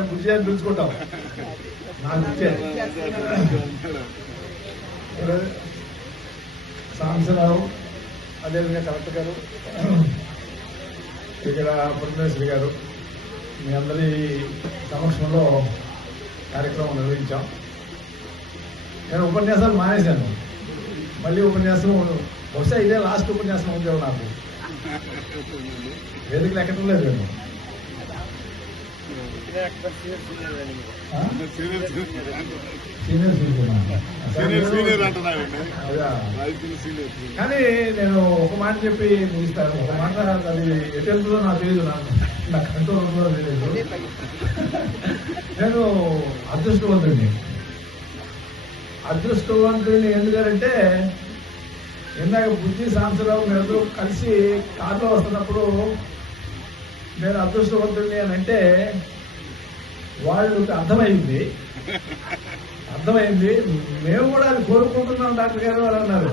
మేము బుజ్జి అని పిలుచుకుంటాం. నాకు బుజ్జే సాంసరావు అదేవిధంగా కలెక్టర్ గారు ఇక్కడ పురంధేశ్వరి గారు మీ అందరి సమక్షంలో కార్యక్రమం నిర్వహించాం. నేను ఉపన్యాసాలు మానేశాను. మళ్ళీ ఉపన్యాసం బహుశా ఇదే లాస్ట్ ఉపన్యాసం ఉందేమో నాకు. వేదికలు ఎక్కడం లేదు నేను. కానీ నేను ఒక మాట చెప్పి ముగిస్తాను. ఒక మాట అది ఎటు వెళ్తుందో నాకు తెలియదు నాకు నా కంట్రోల్ ఉంటుందో తెలియదు నేను అదృష్టవంతుడిని. అదృష్టవంతుడిని ఎందుకంటే ఇందాక బుద్ధి సాంసరావు మీరందరూ కలిసి కారులో వస్తున్నప్పుడు నేను అదృష్టవంతుడిని అని అంటే వాళ్ళకి అర్థమైంది. అర్థమైంది. మేము కూడా అది కోరుకుంటున్నాం డాక్టర్ గారు అని అన్నారు.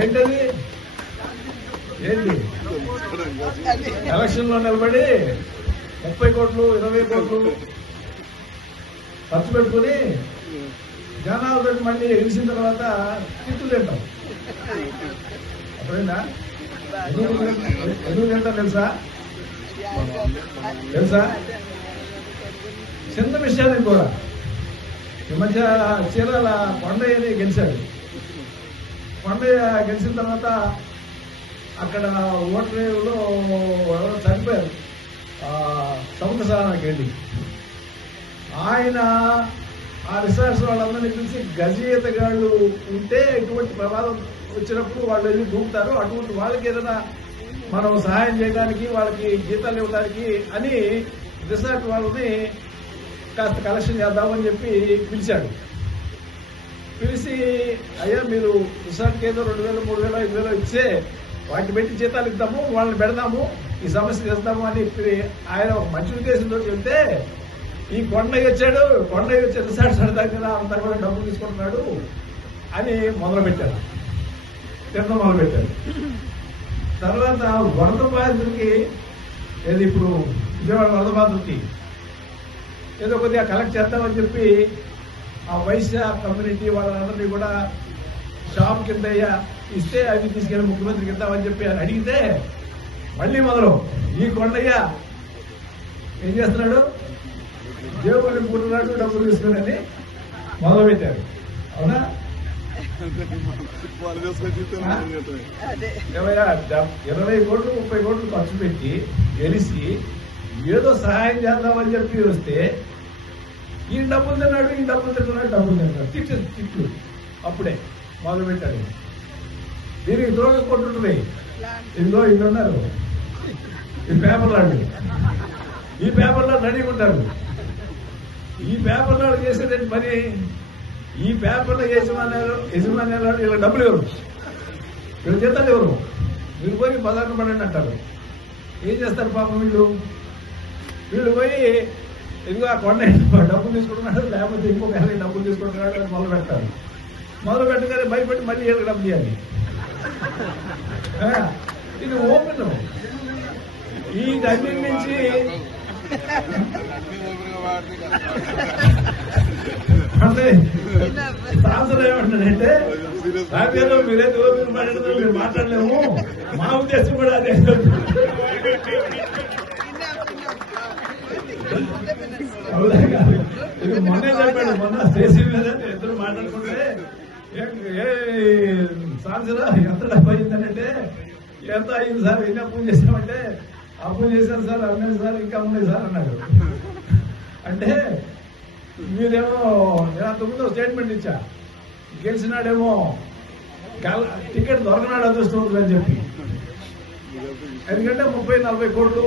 ఏంటది? ఏంటి? ఎలక్షన్లో నిలబడి ముప్పై కోట్లు ఇరవై కోట్లు ఖర్చు పెట్టుకుని జనాలతో మళ్ళీ ఎగిసిన తర్వాత తిట్లు తింటాం. అప్పుడైనా ఎందుకు తెలుసా? తెలుసా? చిన్న విషయాన్ని కూడా ఈ మధ్య చీరాల కొండయ్యని గెలిచాడు. కొండయ్య గెలిచిన తర్వాత అక్కడ ఓట్రేవులో ఎవరో చనిపోయారు. సముద్ర స్నానానికి వెళ్ళి. ఆయన ఆ రిసార్ట్స్ వాళ్ళందరినీ పిలిచి గజీతగాళ్ళు ఉంటే ప్రమాదం వచ్చినప్పుడు వాళ్ళు వెళ్ళి దూకుతారు. అటువంటి వాళ్ళకి ఏదైనా మనం సహాయం చేయడానికి వాళ్ళకి జీతాలు ఇవ్వడానికి అని రిసార్ట్ వాళ్ళని కాస్త కలెక్షన్ చేద్దామని చెప్పి పిలిచాడు. పిలిచి అయ్యా మీరు రిసార్ట్కి ఏదో రెండు వేలు మూడు వేలు ఐదు వేలు ఇచ్చే వాటిని పెట్టి జీతాలు ఇద్దాము వాళ్ళని పెడదాము ఈ సమస్య చేస్తాము అని చెప్పి ఆయన ఒక మంచి ఉద్దేశంతో చెబితే ఈ కొండయ్య వచ్చాడు కొండయ్య వచ్చి రిసార్ట్స్ పెడతాం కదా అంతా కూడా డబ్బులు తీసుకుంటున్నాడు. అని మొదలు పెట్టారు మొదలుపెట్టారు. మొదలు పెట్టారు తర్వాత వరద బాధితులకి ఏది ఇప్పుడు విజయవాడ వరద బాధితులకి ఏదో కొద్దిగా కలెక్ట్ చేద్దామని చెప్పి ఆ వైశ్య కమ్యూనిటీ వాళ్ళందరినీ కూడా షాప్ కింద ఇస్తే అవి తీసుకెళ్ళి ముఖ్యమంత్రికి ఇద్దామని చెప్పి అని అడిగితే మళ్ళీ మొదలు. ఈ కొండయ్య ఏం చేస్తున్నాడు? దేవుడిని పుట్టినాడు డబ్బులు తీసుకుని మొదలు పెట్టారు అవునా? ఇరవై కోట్లు ముప్పై కోట్లు ఖర్చు పెట్టి గెలిచి ఏదో సహాయం చేద్దామని చెప్పి వస్తే ఈ డబ్బులు తిన్నాడు ఈ డబ్బులు తిన్నాడు డబ్బులు తిన్నాడు తిట్టు తిట్లు అప్పుడే మొదలు పెట్టాడు దీనికి ద్రోహ కొట్టుంటుంది ఇందులో ఇల్లు ఉన్నారు ఈ పేపర్ లాంటి ఈ పేపర్లో నడిగి ఉంటారు. ఈ పేపర్లో చేసేది పని ఈ పేపర్లో యజమాన్యాలు యజమాన్యాలు ఇలా డబ్బులు ఎవరు? వీళ్ళు జీతాలు ఎవరు? వీళ్ళు పోయి బజార్ను పడండి అంటారు. ఏం చేస్తారు పాపం వీళ్ళు? వీళ్ళు పోయి ఇదిగో ఆ కొండ డబ్బులు తీసుకుంటున్నాడు లేకపోతే ఇంకొక డబ్బులు తీసుకుంటున్నాడు అని మొదలు పెడతారు. మొదలు పెట్టగానే భయపెట్టి మళ్ళీ వీళ్ళకి డబ్బులు ఇవ్వాలి. ఇది ఓపెన్. ఈ దగ్గర నుంచి అంటే సాంసర్ ఏమంటాడంటే రాజ్యాంగం మీరైతే ఓపిక మాట్లాడదు మీరు మాట్లాడలేము. మా ఉద్దేశం కూడా అదే. ఇది మొన్నే చెప్పాడు మొన్న స్టేషన్ మీద ఇద్దరు మాట్లాడుకుంటే ఏ- ఏ ఎంత డబ్బు అయిందనంటే ఎంత అయింది సార్ ఎన్న పూజ చేసామంటే అప్పు చేశాను సార్ అన్నాడు సార్ ఇంకా ఉన్నాయి సార్ అన్నారు. అంటే మీరేమో నేను అంతకుముందు స్టేట్మెంట్ ఇచ్చా. గెలిచినాడేమో టికెట్ దొరకనాడు అదృష్టం అని చెప్పి. ఎందుకంటే ముప్పై నలభై కోట్లు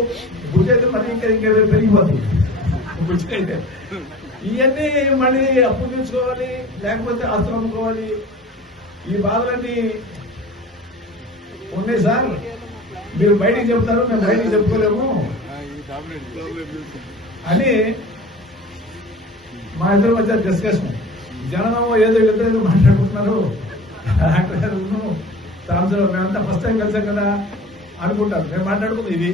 బుద్ధి అయితే మరి ఇంకా ఇంకా పెరిగిపోతుంది. బుద్ధి అయితే ఇవన్నీ మళ్ళీ అప్పు తీసుకోవాలి లేకపోతే ఆస్తులు అమ్ముకోవాలి. ఈ బాధలన్నీ ఉన్నాయి సార్. మీరు బయటికి చెప్తారు మేము బయటికి చెప్పుకోలేము. అని మా ఇద్దరు మధ్య డిస్కషన్ జనం ఏదో ఏదో మాట్లాడుకుంటున్నారు. డాక్టర్ గారు సాంసరావు మేమంతా ఫస్ట్ టైం కలిసాం కదా అనుకుంటారు. మేము మాట్లాడుకుంది ఇది.